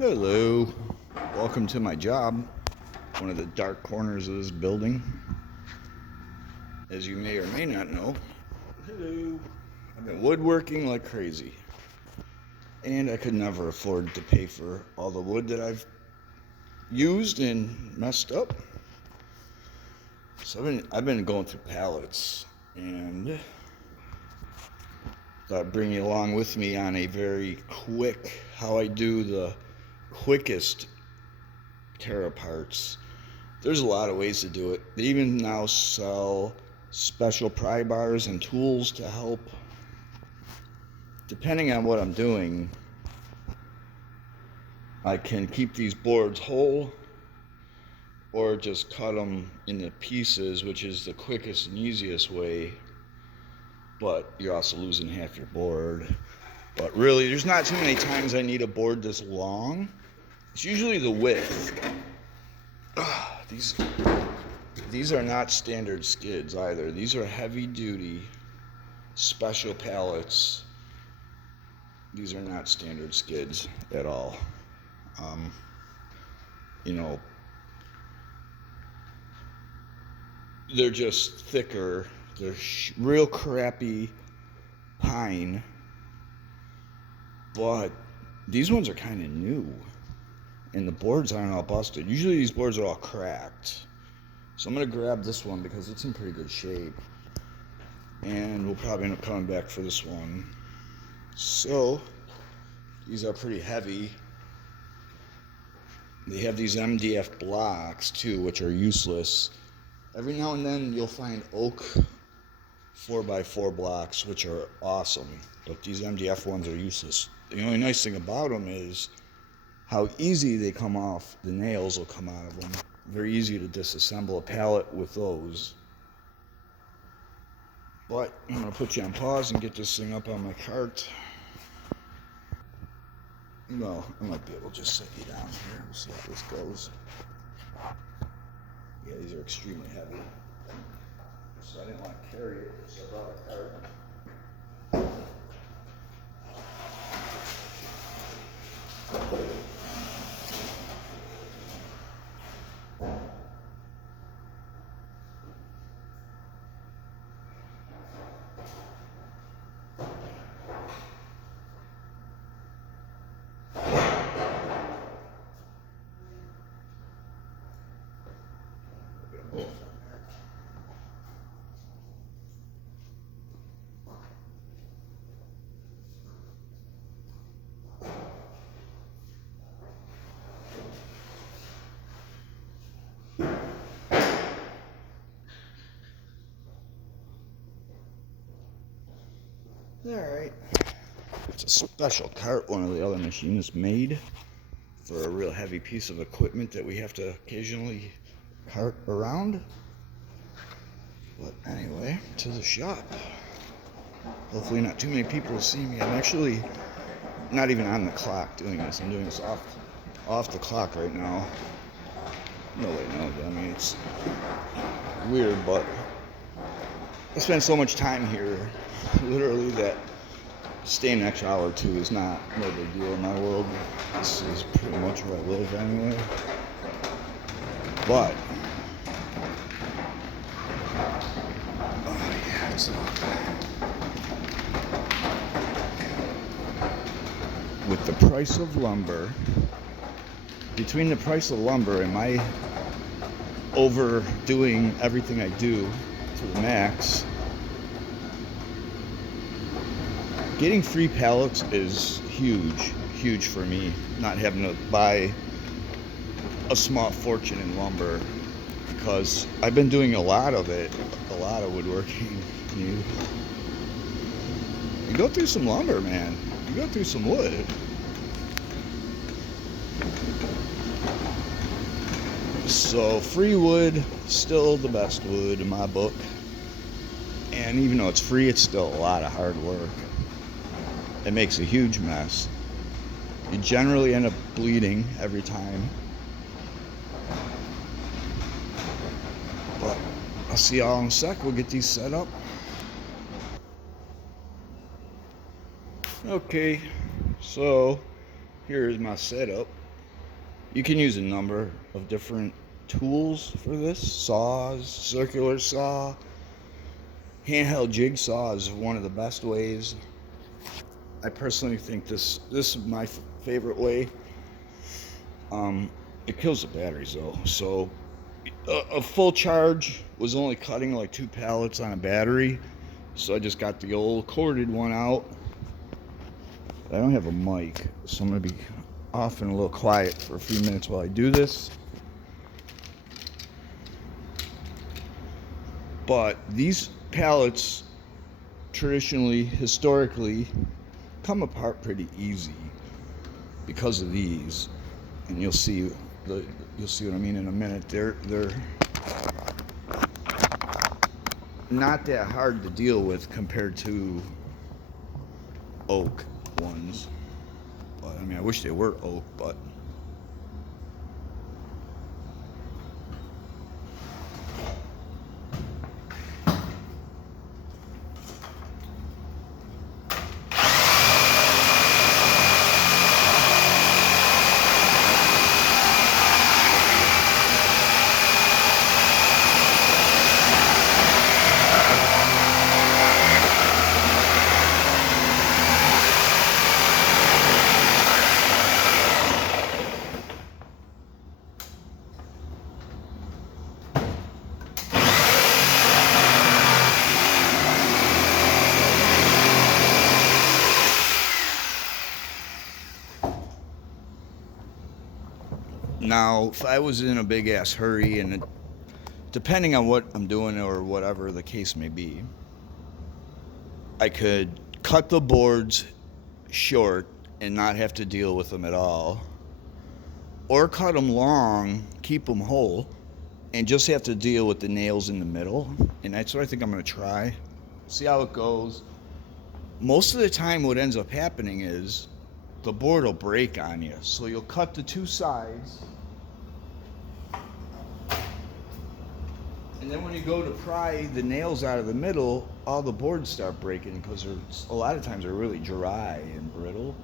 Hello, welcome to my job, one of the dark corners of this building. As you may or may not know, I've been woodworking like crazy, and I could never afford to pay for all the wood that I've used and messed up. So I've been going through pallets, and thought I'd bring you along with me on a very quick, how I do the quickest tear aparts. There's a lot of ways to do it. They even now sell special pry bars and tools to help. Depending on what I'm doing, I can keep these boards whole or just cut them into pieces, which is the quickest and easiest way, but you're also losing half your board. But really, there's not too many times I need a board this long. It's usually the width. These are not standard skids either. These are heavy duty special pallets. These are not standard skids at all. They're just thicker. They're real crappy pine, but these ones are kind of new, and the boards aren't all busted. Usually these boards are all cracked. So I'm going to grab this one because it's in pretty good shape. And we'll probably end up coming back for this one. So, these are pretty heavy. They have these MDF blocks too, which are useless. Every now and then you'll find oak 4x4 blocks, which are awesome. But these MDF ones are useless. The only nice thing about them is how easy they come off. The nails will come out of them. Very easy to disassemble a pallet with those. But I'm going to put you on pause and get this thing up on my cart. Well, I might be able to just set you down here. We'll see how this goes. Yeah, these are extremely heavy. So I didn't want to carry it, so I brought a cart. Alright. It's a special cart one of the other machinists made for a real heavy piece of equipment that we have to occasionally cart around. But anyway, to the shop. Hopefully not too many people will see me. I'm actually not even on the clock doing this. I'm doing this off the clock right now. Nobody knows. I mean, it's weird, but I spend so much time here, literally, that staying an extra hour or two is not no big deal in my world. This is pretty much where I live anyway. But oh yeah, it's with the price of lumber, between the price of lumber and my overdoing everything I do to the max, getting free pallets is huge for me, not having to buy a small fortune in lumber, because I've been doing a lot of woodworking. You go through some lumber, man. You go through some wood. So free wood, still the best wood in my book. And even though it's free, it's still a lot of hard work. It makes a huge mess. You generally end up bleeding every time. But I'll see y'all in a sec. We'll get these set up. Okay, so here's my setup. You can use a number of different tools for this. Saws, circular saw, handheld jigsaw is one of the best ways. I personally think this is my favorite way. It kills the batteries though. So a full charge was only cutting like 2 pallets on a battery. So I just got the old corded one out. I don't have a mic, so I'm going to be off and a little quiet for a few minutes while I do this. But these pallets traditionally, historically, come apart pretty easy because of these. And you'll see what I mean in a minute. They're not that hard to deal with compared to oak ones. But I mean, I wish they were oak, but now, if I was in a big ass hurry, and depending on what I'm doing or whatever the case may be, I could cut the boards short and not have to deal with them at all, or cut them long, keep them whole, and just have to deal with the nails in the middle. And that's what I think I'm going to try. See how it goes. Most of the time what ends up happening is the board will break on you. So you'll cut the 2 sides, and then when you go to pry the nails out of the middle, all the boards start breaking because a lot of times they're really dry and brittle.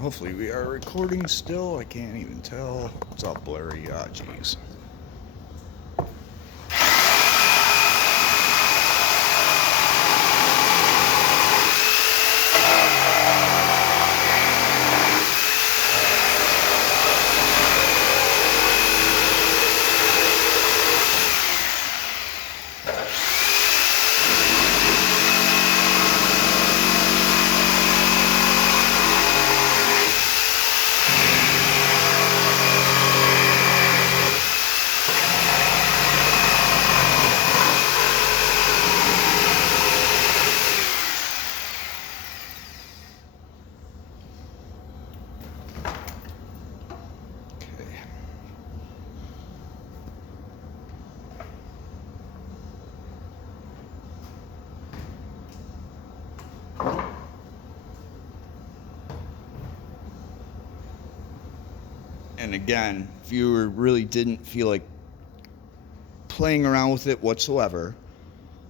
Hopefully we are recording still. I can't even tell. It's all blurry. Ah, jeez. And again, if you really didn't feel like playing around with it whatsoever,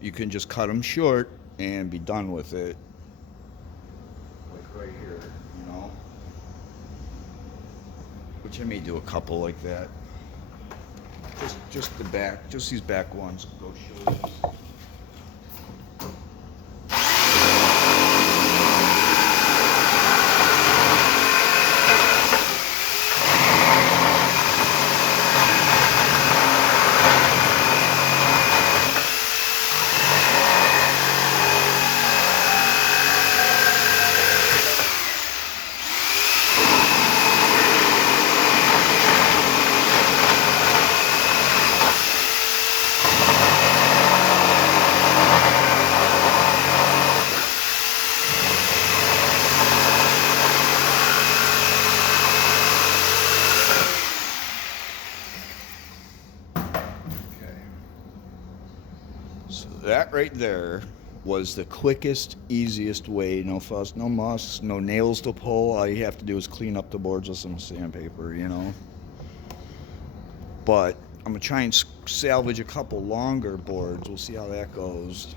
you can just cut them short and be done with it. Like right here, you know? Which I may do a couple like that. Just the back, just these back ones go short. So that right there was the quickest, easiest way. No fuss, no muss, no nails to pull. All you have to do is clean up the boards with some sandpaper, you know. But I'm gonna try and salvage a couple longer boards. We'll see how that goes.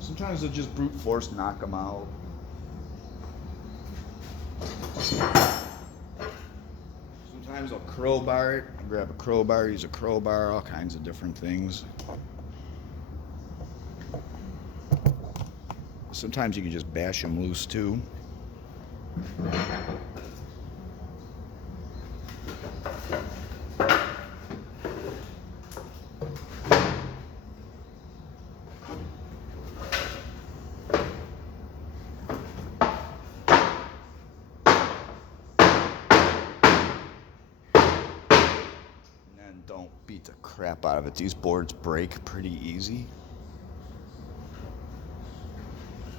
Sometimes they'll just brute force knock them out. Sometimes I'll crowbar it. I'll grab a crowbar, use a crowbar, all kinds of different things. Sometimes you can just bash them loose too. Don't beat the crap out of it. These boards break pretty easy.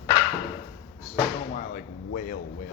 So you don't want to like wail on them.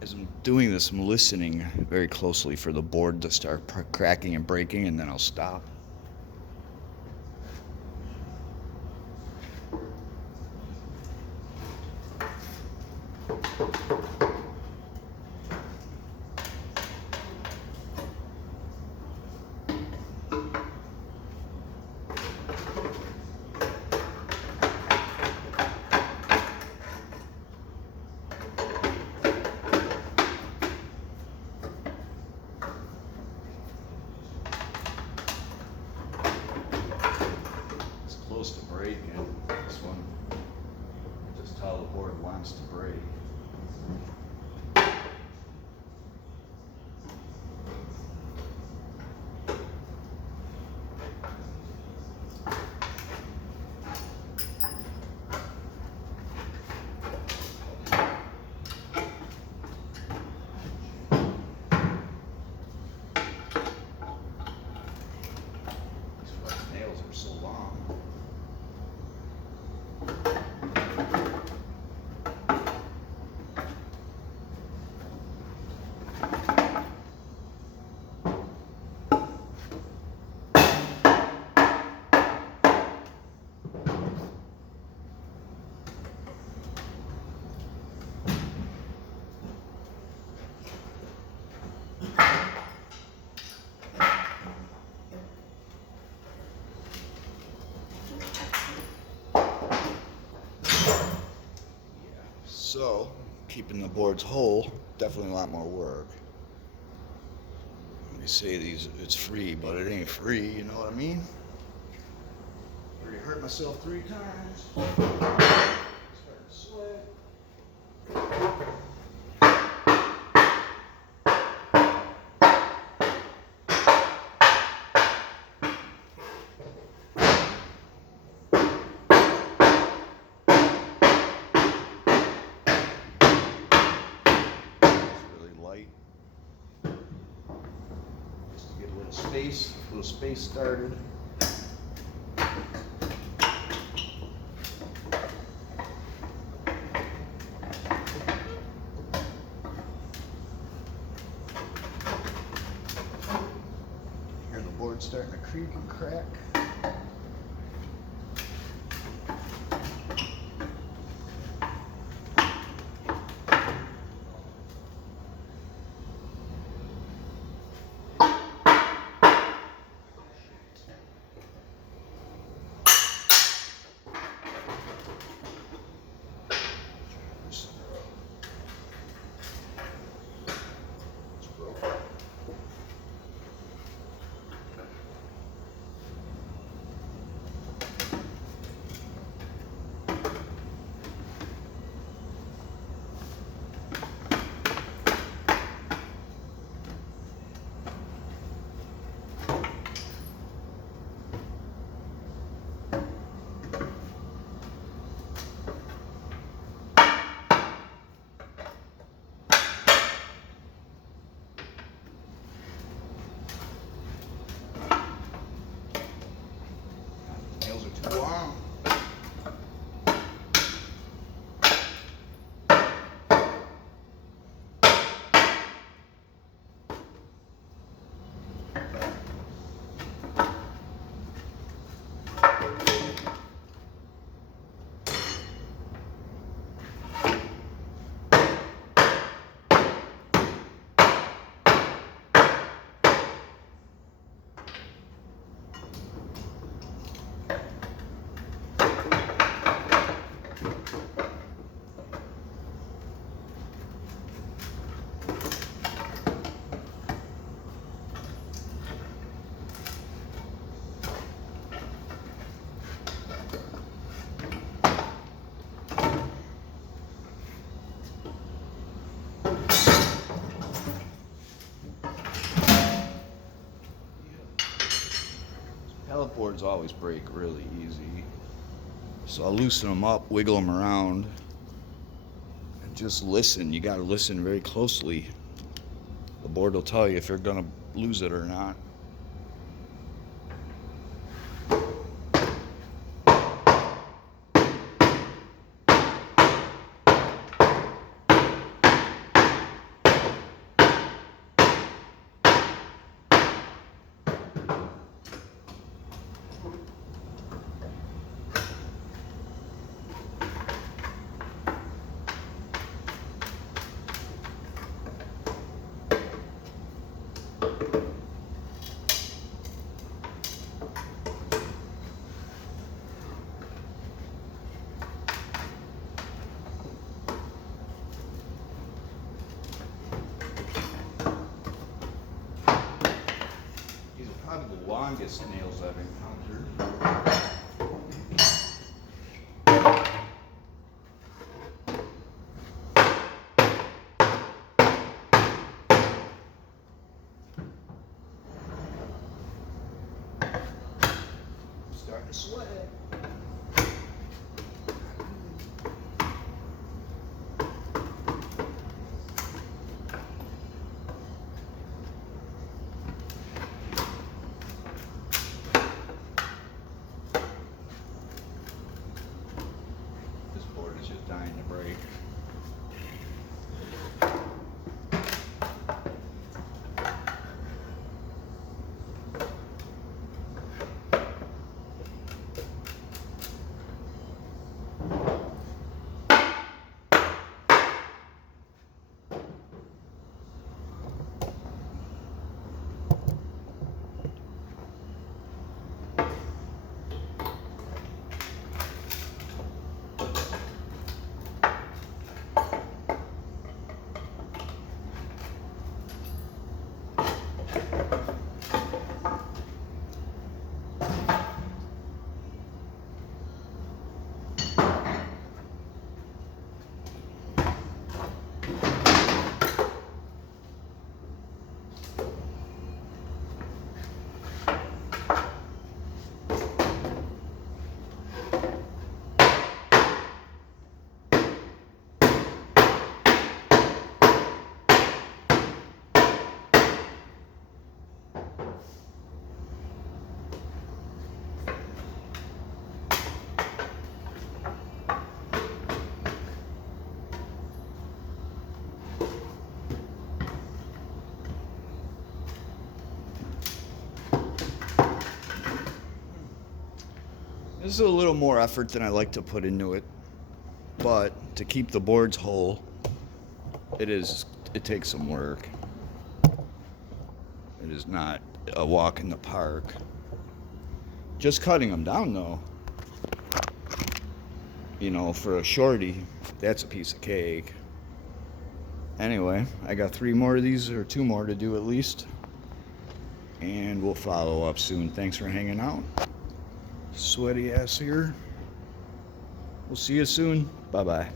As I'm doing this, I'm listening very closely for the board to start cracking and breaking, and then I'll stop. Close to breaking. This one, just how the board wants to break. These nails are so long. So, keeping the boards whole, definitely a lot more work. They say it's free, but it ain't free, you know what I mean? Already hurt myself 3 times. Starting to sweat. Just to get a little space started. Hear the board starting to creak and crack. Pallet boards always break really easy. So I'll loosen them up, wiggle them around, and just listen. You gotta listen very closely. The board will tell you if you're gonna lose it or not. Probably the longest nails I've encountered. Starting to sweat. Is just dying to break. This is a little more effort than I like to put into it, but to keep the boards whole, it takes some work. It is not a walk in the park. Just cutting them down though, you know, for a shorty, that's a piece of cake. Anyway, I got 3 more of these, or 2 more to do at least, and we'll follow up soon. Thanks for hanging out. Sweaty ass here. We'll see you soon. Bye-bye.